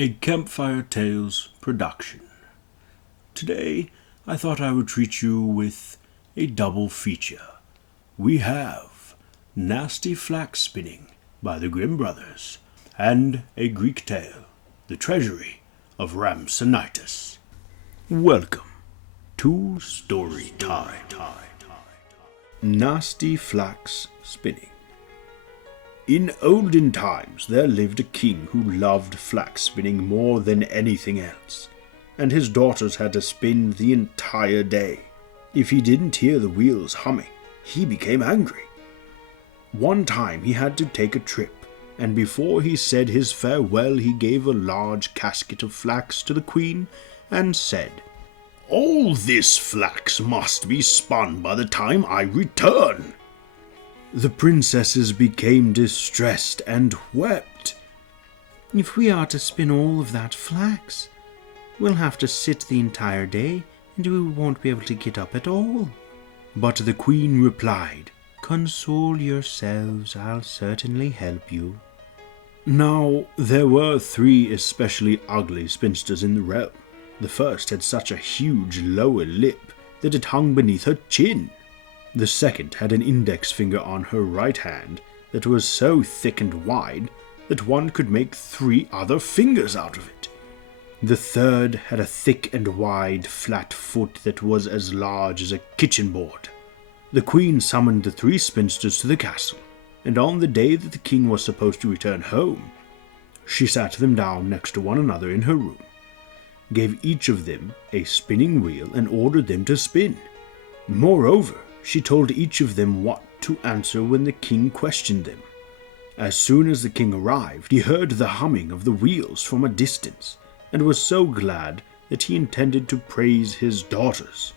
A Campfire Tales production. Today, I thought I would treat you with a double feature. We have Nasty Flax Spinning by the Grimm brothers and a Greek tale, The Treasury of Rhamsinitos. Welcome to Story Time. Nasty Flax Spinning. In olden times there lived a king who loved flax spinning more than anything else, and his daughters had to spin the entire day. If he didn't hear the wheels humming, he became angry. One time he had to take a trip, and before he said his farewell he gave a large casket of flax to the queen and said, "All this flax must be spun by the time I return." The princesses became distressed and wept. "If we are to spin all of that flax, we'll have to sit the entire day and we won't be able to get up at all." But the queen replied, "Console yourselves, I'll certainly help you." Now, there were 3 especially ugly spinsters in the realm. The first had such a huge lower lip that it hung beneath her chin. The second had an index finger on her right hand that was so thick and wide that one could make 3 other fingers out of it. The third had a thick and wide flat foot that was as large as a kitchen board. The queen summoned the 3 spinsters to the castle, and on the day that the king was supposed to return home, she sat them down next to one another in her room, gave each of them a spinning wheel and ordered them to spin. Moreover, she told each of them what to answer when the king questioned them. As soon as the king arrived, he heard the humming of the wheels from a distance, and was so glad that he intended to praise his daughters.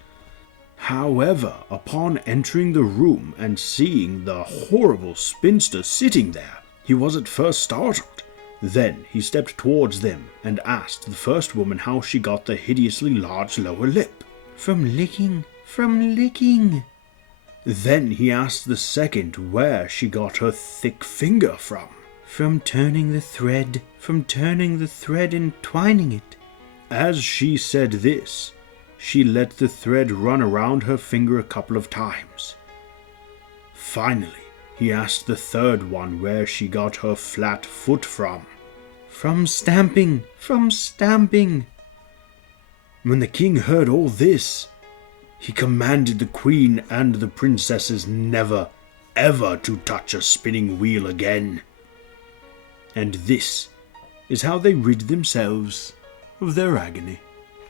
However, upon entering the room and seeing the horrible spinster sitting there, he was at first startled. Then he stepped towards them and asked the first woman how she got the hideously large lower lip. From licking. Then he asked the second where she got her thick finger from. From turning the thread and twining it." As she said this, she let the thread run around her finger a couple of times. Finally, he asked the third one where she got her flat foot from. From stamping. When the king heard all this, he commanded the queen and the princesses never, ever to touch a spinning wheel again. And this is how they rid themselves of their agony.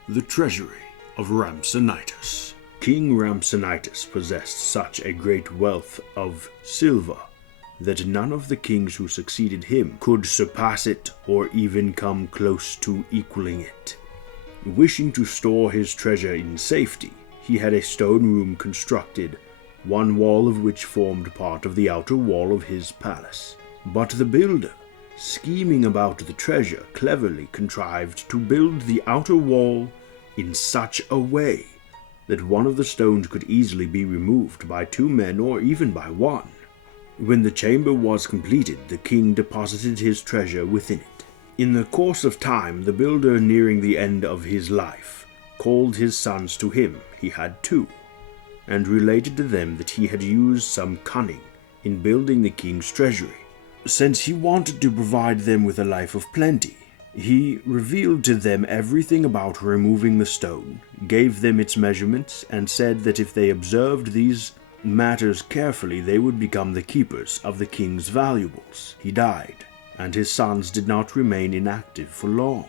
The Treasury of Rhamsinitos. King Rhampsinitos possessed such a great wealth of silver that none of the kings who succeeded him could surpass it or even come close to equaling it. Wishing to store his treasure in safety, he had a stone room constructed, one wall of which formed part of the outer wall of his palace. But the builder, scheming about the treasure, cleverly contrived to build the outer wall in such a way that one of the stones could easily be removed by 2 men or even by 1. When the chamber was completed, the king deposited his treasure within it. In the course of time, the builder, nearing the end of his life, called his sons to him, he had 2, and related to them that he had used some cunning in building the king's treasury. Since he wanted to provide them with a life of plenty, he revealed to them everything about removing the stone, gave them its measurements, and said that if they observed these matters carefully, they would become the keepers of the king's valuables. He died, and his sons did not remain inactive for long.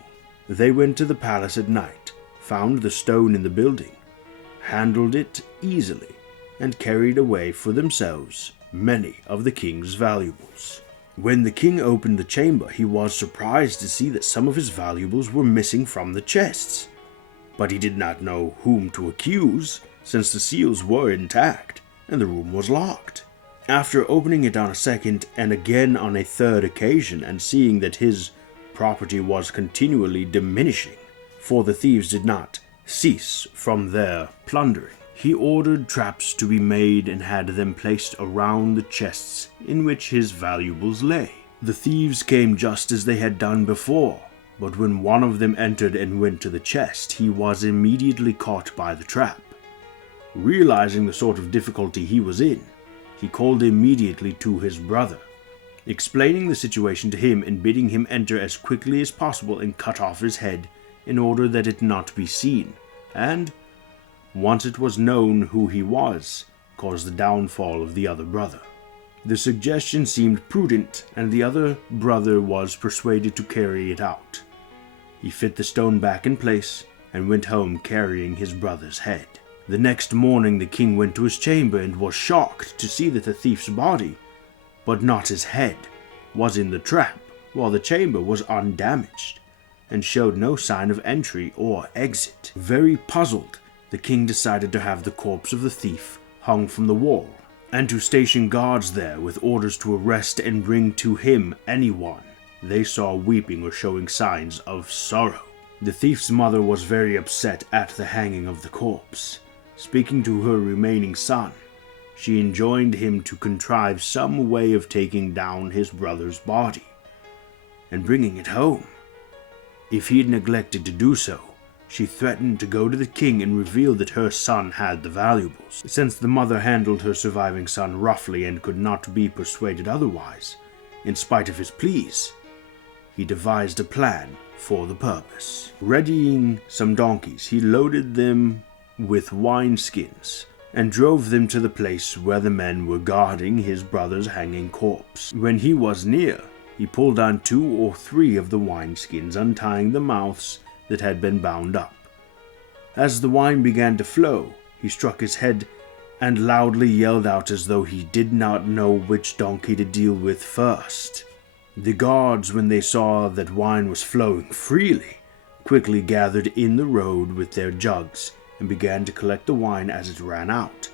They went to the palace at night, found the stone in the building, handled it easily, and carried away for themselves many of the king's valuables. When the king opened the chamber, he was surprised to see that some of his valuables were missing from the chests. But he did not know whom to accuse, since the seals were intact and the room was locked. After opening it on a second and again on a third occasion and seeing that his property was continually diminishing, for the thieves did not cease from their plundering, he ordered traps to be made and had them placed around the chests in which his valuables lay. The thieves came just as they had done before, But when one of them entered and went to the chest, he was immediately caught by the trap. Realizing the sort of difficulty he was in, he called immediately to his brother, explaining the situation to him and bidding him enter as quickly as possible and cut off his head in order that it not be seen, and, once it was known who he was, cause the downfall of the other brother. The suggestion seemed prudent, and the other brother was persuaded to carry it out. He fit the stone back in place and went home carrying his brother's head. The next morning the king went to his chamber and was shocked to see that the thief's body, but not his head, was in the trap, while the chamber was undamaged and showed no sign of entry or exit. Very puzzled, the king decided to have the corpse of the thief hung from the wall, and to station guards there with orders to arrest and bring to him anyone they saw weeping or showing signs of sorrow. The thief's mother was very upset at the hanging of the corpse. Speaking to her remaining son, she enjoined him to contrive some way of taking down his brother's body and bringing it home. If he had neglected to do so, she threatened to go to the king and reveal that her son had the valuables. Since the mother handled her surviving son roughly and could not be persuaded otherwise, in spite of his pleas, he devised a plan for the purpose. Readying some donkeys, he loaded them with wineskins and drove them to the place where the men were guarding his brother's hanging corpse. When he was near, he pulled on 2 or 3 of the wineskins, untying the mouths that had been bound up. As the wine began to flow, he struck his head and loudly yelled out as though he did not know which donkey to deal with first. The guards, when they saw that wine was flowing freely, quickly gathered in the road with their jugs and began to collect the wine as it ran out,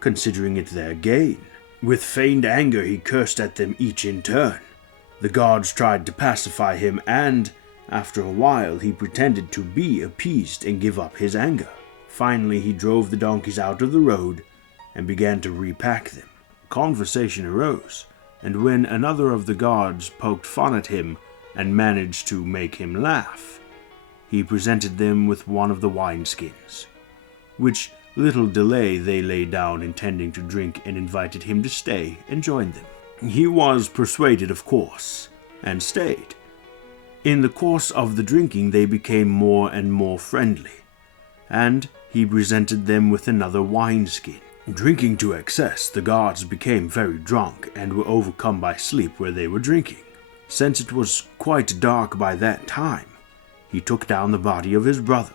considering it their gain. With feigned anger he cursed at them each in turn. The guards tried to pacify him, and after a while he pretended to be appeased and give up his anger. Finally he drove the donkeys out of the road and began to repack them. Conversation arose, and when another of the guards poked fun at him and managed to make him laugh, he presented them with one of the wineskins, which little delay they laid down intending to drink, and invited him to stay and join them. He was persuaded, of course, and stayed. In the course of the drinking they became more and more friendly, and he presented them with another wineskin. Drinking to excess, the guards became very drunk and were overcome by sleep where they were drinking. Since it was quite dark by that time, he took down the body of his brother,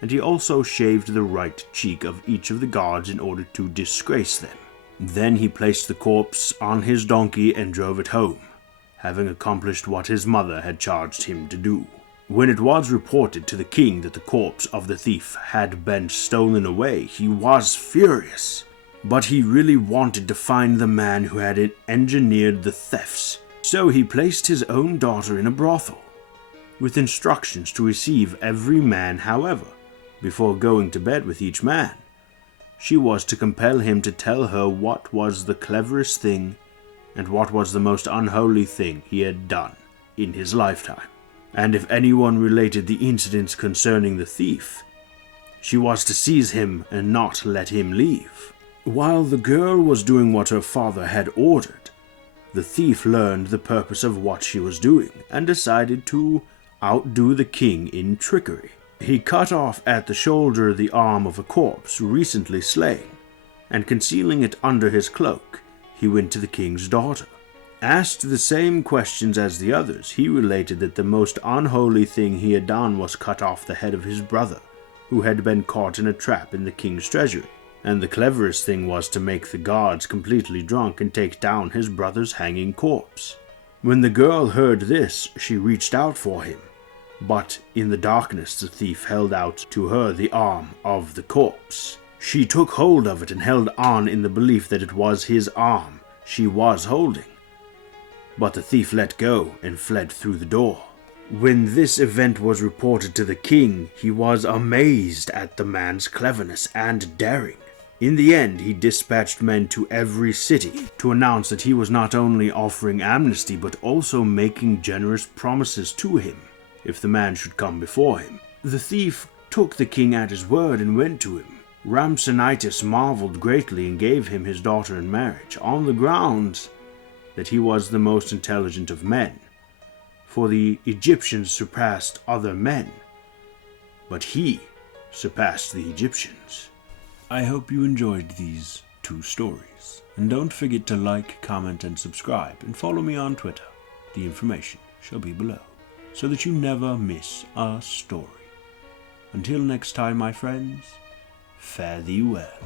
and he also shaved the right cheek of each of the guards in order to disgrace them. Then he placed the corpse on his donkey and drove it home, having accomplished what his mother had charged him to do. When it was reported to the king that the corpse of the thief had been stolen away, he was furious. But he really wanted to find the man who had engineered the thefts, so he placed his own daughter in a brothel, with instructions to receive every man. However, before going to bed with each man, she was to compel him to tell her what was the cleverest thing and what was the most unholy thing he had done in his lifetime. And if anyone related the incidents concerning the thief, she was to seize him and not let him leave. While the girl was doing what her father had ordered, the thief learned the purpose of what she was doing and decided to outdo the king in trickery. He cut off at the shoulder the arm of a corpse recently slain, and concealing it under his cloak, he went to the king's daughter. Asked the same questions as the others, he related that the most unholy thing he had done was cut off the head of his brother, who had been caught in a trap in the king's treasury, and the cleverest thing was to make the guards completely drunk and take down his brother's hanging corpse. When the girl heard this, she reached out for him, but in the darkness the thief held out to her the arm of the corpse. She took hold of it and held on in the belief that it was his arm she was holding, but the thief let go and fled through the door. When this event was reported to the king, he was amazed at the man's cleverness and daring. In the end, he dispatched men to every city to announce that he was not only offering amnesty but also making generous promises to him. if the man should come before him. The thief took the king at his word and went to him. Rhampsinitos marveled greatly and gave him his daughter in marriage, on the grounds that he was the most intelligent of men. For the Egyptians surpassed other men, but he surpassed the Egyptians. I hope you enjoyed these 2 stories, and don't forget to like, comment, and subscribe, and follow me on Twitter. The information shall be below, so that you never miss a story. Until next time, my friends, fare thee well.